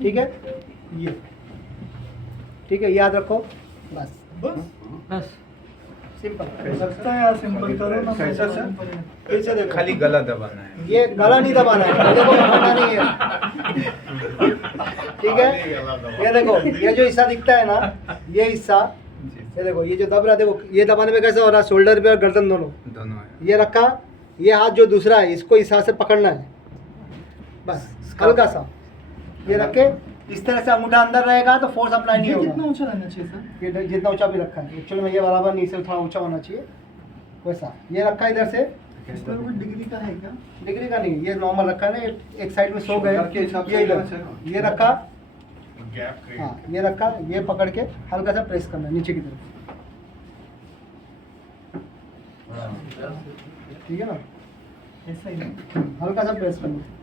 ठीक है, ये ठीक है, याद रखो बस बस सिंपल। लगता है यार सिंपल करो ना। कैसा सर? कैसे देखो, खाली गला दबाना है। ये गला नहीं दबाना है, देखो दबाना नहीं है, ठीक है। ये देखो, ये जो हिस्सा दिखता है ना, ये हिस्सा, ये देखो, ये जो दब रहा है, देखो ये दबाने में कैसा हो रहा है, शोल्डर पे और गर्दन दोनों। दोनों है। ये रखा, ये हाथ जो दूसरा है इसको इस हाथ से पकड़ना है, बस हल्का सा ये रख के इस तरह से अंगूठा अंदर रहेगा तो फोर्स अप्लाई नहीं ये होगा। कितना ऊंचा रहना चाहिए सर? ये जितना ऊंचा भी रखा है, एक्चुअली में ये बराबर नहीं, इसे थोड़ा ऊंचा होना चाहिए, वैसा ये रखा है इधर से। इस पर कोई डिग्री का है क्या? डिग्री का नहीं, ये नॉर्मल रखा है ना, एक साइड में सो शोल्डर के गए, हिसाब से ये इधर, लेना चाहिए। ये रखा, गैप क्रिएट। हाँ ये रखा, ये पकड़ के हल्का सा प्रेस करना है नीचे की तरफ, ठीक है ना, ऐसा ही ना? हल्का सा प्रेस करना है।